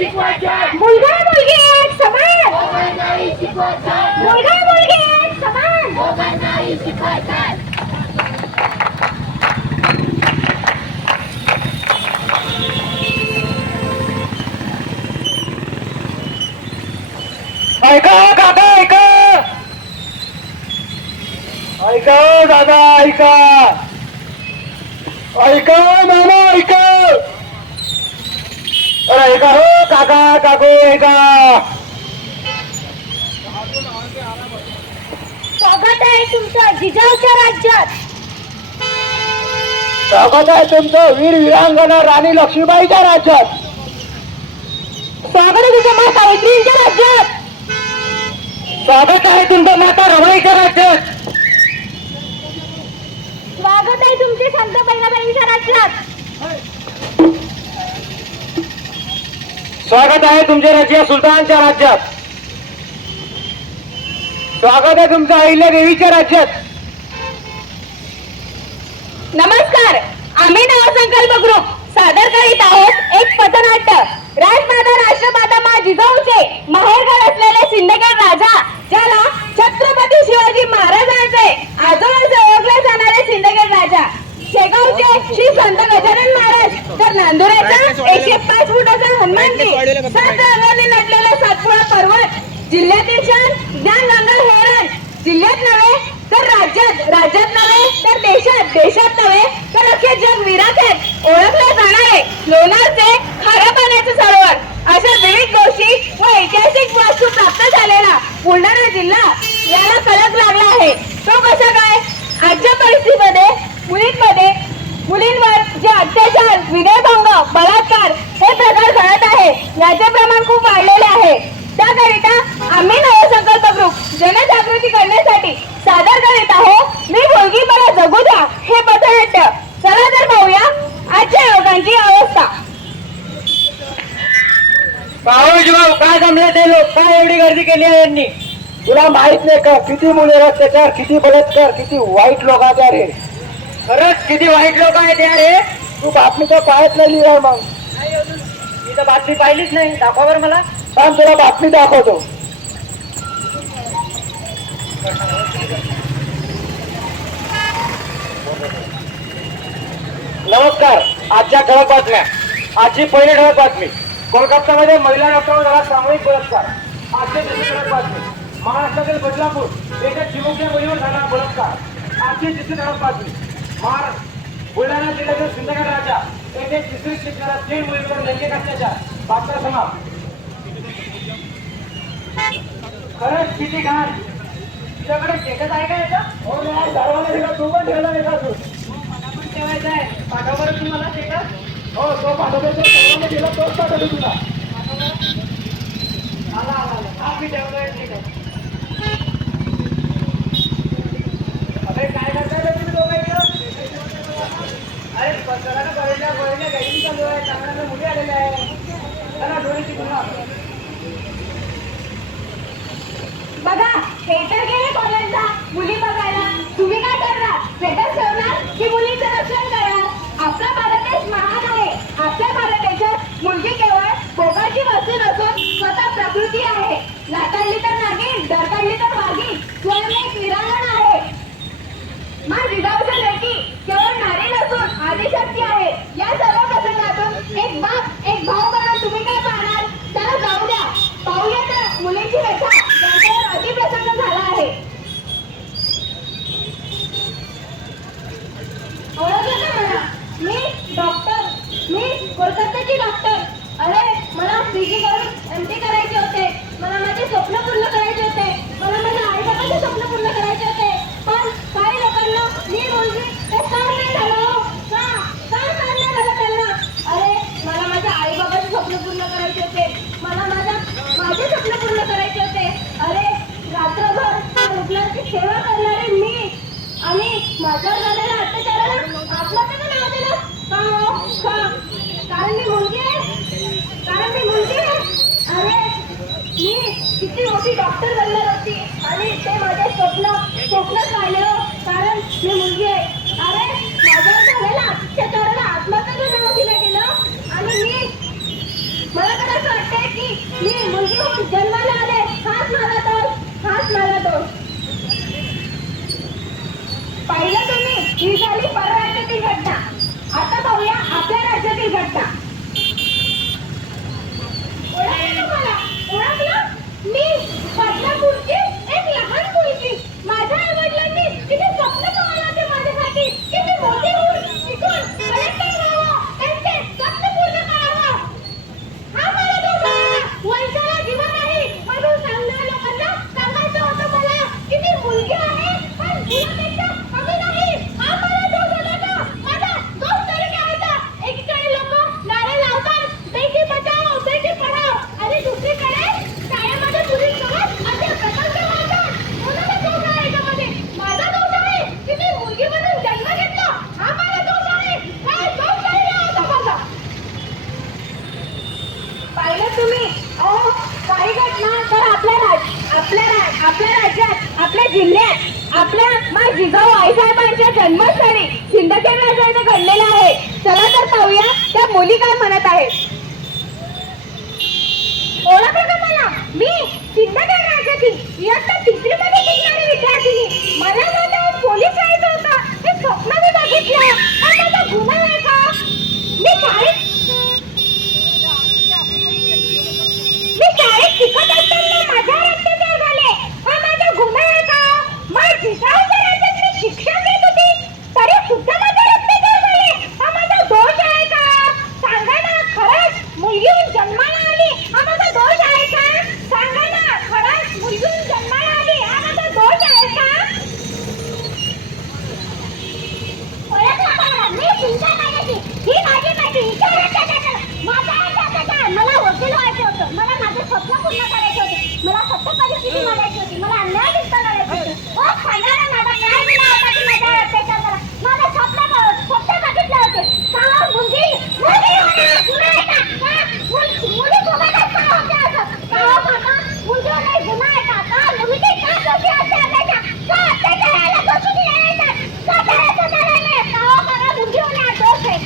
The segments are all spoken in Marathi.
मुलगा मुलगी एक समान. मुलगा मुलगी एक समान. ऐका हो दादा ऐका. ऐका हो दादा ऐका. ऐका हो अरे ऐका हो काका काकू ऐका स्वागत आहे तुमचं जिजाऊच्या राज्यात. स्वागत आहे तुमचं वीर वीरांगना राणी लक्ष्मीबाईच्या राज्यात. स्वागत आहे तुमच्या मा सावित्रींच्या राज्यात. स्वागत आहे तुमचं माता रमाईच्या राज्यात. स्वागत आहे तुमचे संत बहिणाबाईंच्या राज्यात. स्वागत आहे तुमच्या रजिया सुलतानच्या राज्यात. स्वागत आहे तुमचं अहिल्या देवीच्या राज्यात. नमस्कार. आम्ही नवसंकल्प ग्रुप सादर करीत आहोत एक पथनाट्य. राजमाता राष्ट्रमाता मा जिजाऊचे माहेरघर असलेले सिंदखेड राजा ज्याला छत्रपती शिवाजी महाराजांचे आजोबाचे ओळखले जाणारे सिंदखेड राजा शेगावचे श्री संत गजानन महाराज तर नांदुराचा एकशे पाच फुटाचा हनुमानजी सात रंगांनी नटलेला सातपुडा पर्वत जिल्ह्यातील शान ज्ञानगंगा हेरण जिल्ह्यात नव्हे तर राज्यात. राज्यात नव्हे तर देशात. देशात नव्हे तर अख्खे जग विरातेत ओळखले जाणारे लोणारचे खाऱ्या पाण्याचे सरोवर. अशा विविध गोष्टी व ऐतिहासिक वास्तू प्राप्त झालेला बुलढाणा जिल्हा याला कलक लागला आहे. तो कसा काय? आजच्या परिस्थितीमध्ये मुलींमध्ये मुलींवर जे अत्याचार विनयभंग बलात्कार हे प्रकार घडत आहे. याचे प्रमाण खूप वाढलेले आहे. त्याकरिता आम्ही नवसंकल्प ग्रुप जनजागृती करण्यासाठी सादर करीत आहोत. मी मुलगी मला जगू द्या हे पथनाट्य चला तर पाहूया आजच्या लोकांची अवस्था. भाऊ काय जमले ते लोक. काय एवढी गर्दी केली आहे यांनी? तुला माहीत नाही का किती मुले अत्याचार किती बलात्कार किती वाईट लोक आहेत यार हे खरंच किती वाईट लोक आहेत यार हे? तू बातमी तर पाहत नाही लिहिणार मग. तर बातमी पाहिलीच नाही. दाखवा बरं मला. सांग तुला बातमी दाखवतो. नमस्कार. आजच्या ठळक बातम्या. आजची पहिली ठळक बातमी. कोलकातामध्ये महिला डॉक्टर झाला सामूहिक बलात्कार. आजची दुसरी ठळक बातमी. महाराष्ट्रातील बदलापूर एका चिमुकल्या मुलीवर झाला बलात्कार. आजची तिसरी ठळक बातमी. महाराष्ट्र बुलढाणा जिल्ह्यातील सिंदखेड राजा येथे तिसरी शिकणारा तीन मुलीवर लैंगिक अत्याचार बातम्या समाप्त. खरंच किती घाण. तुझ्याकडे टेकत आहे का याचं? हो नाही सर्वांना दिला तू पण ठेवला नाही का तू? ठेवायचा आहे. पाठव बरं तुम्हाला टेकत? हो तो पाठवतो तो सर्वांना दिला तोच पाठवतो तुला आला आला हा मी ठेवतोय. टेकत अरे काय करताय रे तुम्ही दोघं इकडं? अरे चला कॉलेजला कॉलेजला चालू आहे चांगल्या मुली आलेल्या आहे. डोळ्याची पुन्हा बघा थेटर गेले कॉलेजला मुली बघायला. तुम्ही काय करणार? स्टेटस ठेवणार की मुलीचं रक्षण करणार? आपला भारत देश महान आहे. आपल्या भारत देशात मुलगी केवळ कोकाची वस्तू नसून स्वतः प्रकृती आहे. नाकारली तर नागिन डरकाडली तर वाघीण. स्वयं एक विरांगण आहे मा जिजाऊच्या लेकी केवळ नारी नसून आहे. या सर्व प्रसंगातून एक बाप एक भाऊ म्हणून तुम्ही काय पाहणार? त्याला जाऊ द्या. पाहूया तर मुलींची व्यथा. ज्यांच्यावर अतिप्रसंग झाला आहे. ओळखलं का मला? मी डॉक्टर मी कोलकाताची डॉक्टर अरे मला पीजी करून एम डी करायचे होते मला माझे स्वप्न पूर्ण करायचे होते मला माझ्या आई बाबाचे स्वप्न पूर्ण करायचे होते पण काही लोकांना मी मुलगी ते काम नाही झालं हो. का का काम नाही झालं त्यांना अरे मला माझ्या आई बाबाचे स्वप्न पूर्ण करायचे होते मला माझ्या माझे स्वप्न पूर्ण करायचे होते अरे रात्रभर त्या रुग्णांची सेवा करणारे मी आणि माझ्यावर झालेल्या अत्याचाराला आत्महत्येचं नाव दिलं का हो? का कारण मी मुलगी आहे कारण मी मुलगी आहे अरे मी किती मोठी डॉक्टर बनणार होती. आणि ते माझे स्वप्न स्वप्नच राहिले कारण मी मुलगी आहे. अरे माझ्यावर झालेल्या अत्याचाराला आत्महत्या नाव दिलं गेलं. आणि मी मला तर असं वाटतंय की मी मुलगी होऊन जन्माला आले. हाच माझा दोष हाच माझा दोष. पाहिलं तुम्ही ही झाली परराज्यातील घटना. आता पाहूया आपल्या राज्यातील घटना. ओळखलं तुम्हाला? ओळखलं? मी बदलापूरची एक लहान मुलगी माझ्या आईवडिलांनी किती स्वप्न पाहिलं होते माझ्यासाठी की मी मोठी होऊन शिकून कलेक्टर व्हावं त्यांचे स्वप्न पूर्ण करावं हा मला दोष आहे. वंशाला जीवन आहे म्हणून सांगणाऱ्या लोकांना सांगायचं होतं मला की मी मुलगी आहे पण मुलापेक्षा कमी नाही हा मला दोष होता माझा दोष तरी काय होता एकीकडे लोक नारे लावतात बेटी बचाव बेटी पढाव आणि दुसरीकडे शाळेमध्ये मुलींसोबत असे प्रसंग वाढतात कोणाचा दोष आहे याच्यामध्ये माझा दोष आहे की मी मुलगी म्हणून जन्म घेतला हा माझा दोष आहे काय दोष नाही होता माझा पाहिलं तुम्ही अहो काही घटना तर आपल्या राज आपल्या रा- आपल्या राज्यात आपल्या जिल्ह्यात आपल्या मा जिजाऊ आईसाहेबांच्या जन्मस्थळी सिंदखेड राजाने घडलेलं आहे. चला तर पाहूया त्या मुली काय म्हणत आहेत. ओळखलं का मला? मी सिंदखेड राजाची. इयत्ता तिसरी मध्ये शिकणारी विद्यार्थिनी मला माझं पोलीस व्हायचं होतं हे स्वप्न मी बघितलं पण माझा गुन्हा आहे का मी शाळेत मी शाळेत शिकत असताना माझ्यावर अत्याचार झाले हा माझा गुन्हा आहे का माझ्या जिजाऊच्या राज्यात मी शिक्षण घेत होती तरी सुद्धा माझ्यावर अत्याचार झाले हा माझा दोष आहे का सांगा ना खरंच मुलगी होऊन जन्माला आली हा माझा दोष आहे का सांगा ना खरंच मुलगी होऊन जन्माला आली हा माझा दोष आहे का ओळखलं का मला? मी तुमच्या पाण्याची ही माझी माहिती विचारा त्याच्याकडे माझा अत्याचार मला वकील व्हायचं होतं मला माझे स्वप्न पूर्ण करायचे होते मला सत्य परिस्थिती मागायची होती मला अन्याय मुक्त करायचे होते ओ सांगा ना माझा काय दिला होता की माझ्यावर अत्याचार करा माझे स्वप्न स्वप्न बघितले होते सांगा मुलगी मुलगी होणार, गुन्हा आहे का? का? मुल- मुलीसोबतच का होते असं? का हो काका? मुलगी होणे गुन्हा आहे का? का? मुलगी का दोषी असते अत्याचार? का अत्याचाराला दोषी दिले जातात? का करायचं करायला? का हो काका? मुलगी होणे हा दोष आहे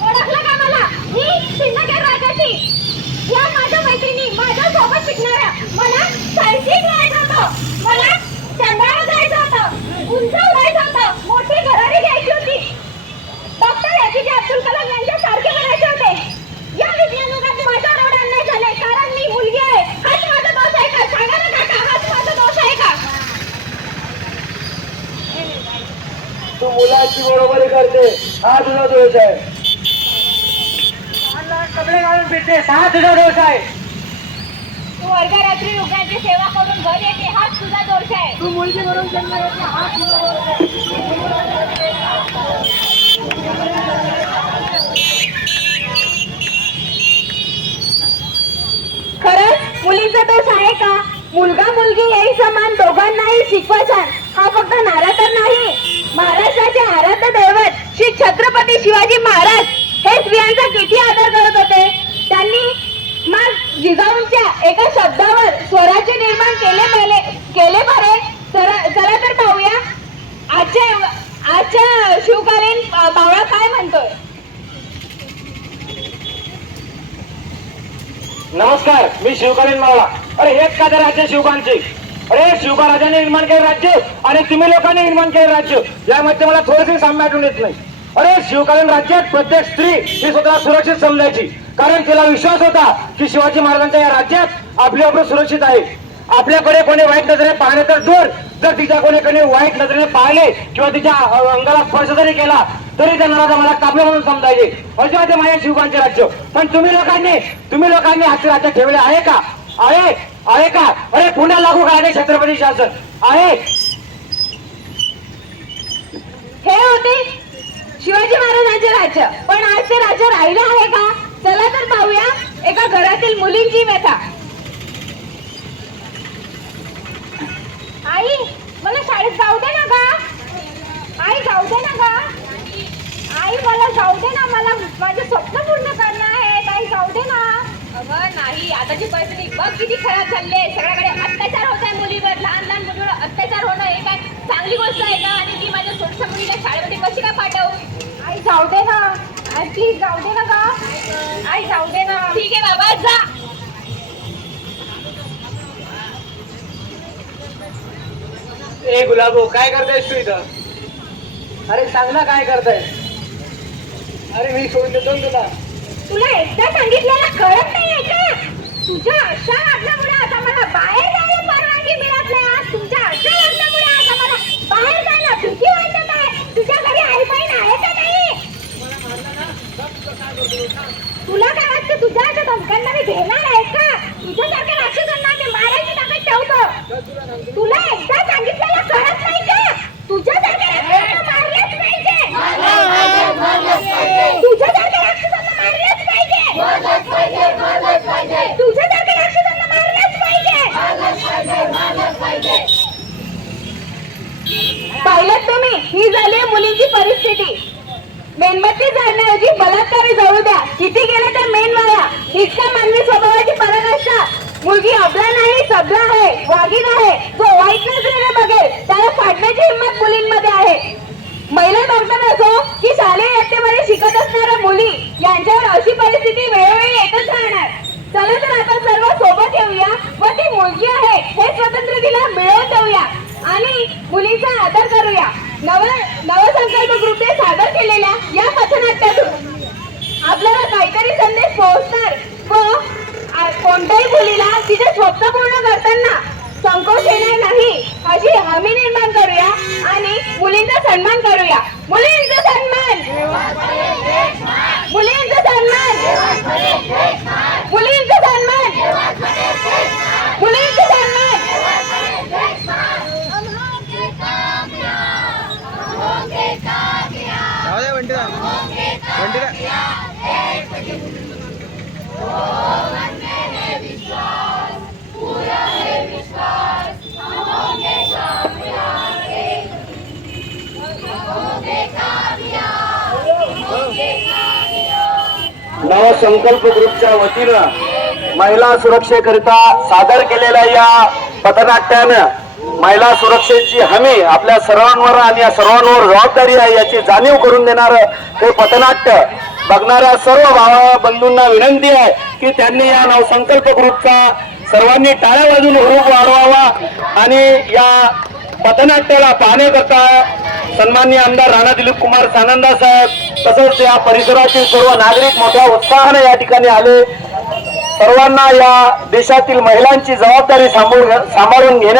ओळखलं का मला मी सिंदखेड राजाची या माझ्या मैत्रिणी माझ्या सोबत शिकणाऱ्या मला सायन्सिक व्हायचं होतं मला चंद्रावर जायचं होतं उंच उडायचं होतं मोठी घरारी घ्यायची होती डॉक्टर एपीजे अब्दुल कलाम यांच्या सारखे बनायचे होते या विज्ञानात माझ्यावर एवढा अन्याय झालाय कारण मी मुलगी आहे हाच माझा दोष आहे का सांगा ना काका हाच माझा दोष आहे का तू मुलाची बरोबरी करते हा तुझा दोष आहे. कपडे घालून फिरते हा तुझा दोष आहे. तू वर्गरात्री रुग्णांची सेवा करून घर येते हाच तुझा दोष आहे. तू मुलगी म्हणून जन्म घेतला हा तुझा दोष आहे. खरंच मुलींचा दोष आहे का? मुलगा मुलगी एक समान दोघांनाही शिकवायचा. हा फक्त नारा तर नाही. शिवाजी महाराज हे स्त्रियांचा किती आदर करत होते? त्यांनी मग जिजाऊंच्या एका शब्दावर स्वराज्य निर्माण केले पहिले केले बरे. चला तर पाहूया. आजच्या आजच्या शिवकालीन बावळा काय म्हणतोय? नमस्कार मी शिवकालीन मावळा अरे हेच का तर राज्य शिवकांचे? अरे शिवका राजाने निर्माण केले राज्य आणि तुम्ही लोकांनी निर्माण केले राज्य. यामध्ये मला थोडंसं साम्य आठवून येत नाही. अरे शिवकालीन राज्यात प्रत्येक स्त्री ही स्वतःला सुरक्षित समजायची. कारण तिला विश्वास होता की शिवाजी महाराजांच्या या राज्यात आपली आपलं सुरक्षित आहे. आपल्याकडे कोणी वाईट नजरे पाहणे तर दूर. जर तिच्या कोणी कोणी वाईट नजरेने पाहिले किंवा तिच्या अंगाला स्पर्श जरी केला तरी त्या नराचा मला कापलं म्हणून समजायचे. म्हणजे अजिबात होते माझ्या शिवकांचे राज्य. पण तुम्ही लोकांनी तुम्ही लोकांनी आजचे राज्य ठेवले आहे का? आहे आहे का? अरे पुन्हा लागू करा छत्रपती शासन? आहे. हे होते शिवाजी महाराजांचे राज्य. पण आज ते राज्य राहिलं आहे का? चला तर पाहूया. एका घरातील मुलींची व्यथा. आई मला शाळेत जाऊ दे ना का आई जाऊ दे ना का आई मला जाऊ दे ना. मला माझे स्वप्न पूर्ण करणं आहे. आई जाऊ दे ना. अगं नाही. आताची परिस्थिती बघ किती खराब झाली आहे. सगळ्याकडे अत्याचार होत आहे मुलीवर. लहान लहान मुलीवर अत्याचार होणं हे काय चांगली गोष्ट आहे का? आणि ती माझ्या छोट्या मुलीला शाळेमध्ये कशी काय पाठवू? आई जाऊ दे ना. आई प्लीज जाऊ दे ना का आई जाऊ दे ना. ठीक आहे बाबा जा. ए गुलाबो काय करतायस तू इथं? अरे सांग ना काय करतायस अरे मी सोडून देतो ना तुला. तुला एकदा सांगितलेलं कळत नाहीये का? तुझ्या अशा वागण्यामुळे आता मला बाहेर जायला परवानगी मिळत नाही आज. तुमच्या अशा वागण्यामुळे आता मला बाहेर जायला भीती वाटत आहे तुझ्या घरी आई बहीण आहे का नाही तुला काय वाटतं तुझ्या अशा धमक्यांना मी घेणार आहे का? तुझ्यासारख्या राक्षसांना मी मारायची ताकद ठेवतो. तुला एकदा सांगितलेलं कळत नाही का? तुझ्यासारख्या राक्षसांना मारलेच पाहिजे. तुझ्यासारख्या राक्षसांना मारलेच पाहिजे. तुझ्यासारख्या राक्षसांना मारलेच पाहिजे. पाहिलं तुम्ही? ही झाली आहे मुलींची परिस्थिती. मेणबत्ती जाण्याऐवजी बलात्कारी जळू द्या. किती गेले तर मेन मारा. इतका मानवी स्वभावाची पराकाष्ठा. मुलगी अबला नाही सबला आहे वागीन आहे. जो वाईट नजरेने बघेल. त्याला फाडण्याची हिंमत मुलींमध्ये आहे. महिला डॉक्टर असो की शालेय इयत्तेमध्ये शिकत असणाऱ्या मुली यांच्यावर अशी परिस्थिती वेळोवेळी येतच राहणार. चला तर आपण सर्व सोबत येऊया व ती मुलगी आहे हे स्वातंत्र्य तिला मिळवून देऊया. आणि मुलीचा आदर करूया. नव नवसंकल्प ग्रुपने सादर केलेल्या या पथनाट्यातून आपल्याला काहीतरी संदेश पोहोचणार. व कोणत्याही मुलीला तिचे स्वप्न पूर्ण करताना संकोच येणार नाही. अशी हमी निर्माण करूया आणि मुलींचा सन्मान करूया. मुली सन्मान मुलींचा सन्मान मुलींचा सन्मान मुलींचा सन्मान जाऊ द्या वंटीला वंटीला नवसंकल्प ग्रुपच्या वतीनं महिला सुरक्षेकरिता सादर केलेल्या या पथनाट्यानं महिला सुरक्षेची हमी आपल्या सर्वांवर आणि या सर्वांवर जबाबदारी आहे याची जाणीव करून देणारं हे पथनाट्य बघणाऱ्या सर्व भावा बंधूंना विनंती आहे की त्यांनी या नवसंकल्प ग्रुपचा सर्वांनी टाळ्या बाजून रूप वाढवावा आणि या पथनाट्याला पाहण्याकरता सन्माननीय आमदार राणा दिलीप कुमार सानंदा साहेब तसंच या परिसरातील सर्व नागरिक मोठ्या उत्साहाने या ठिकाणी आले. सर्वांना या देशातील महिलांची जबाबदारी सांभाळून सांभाळून घेण्या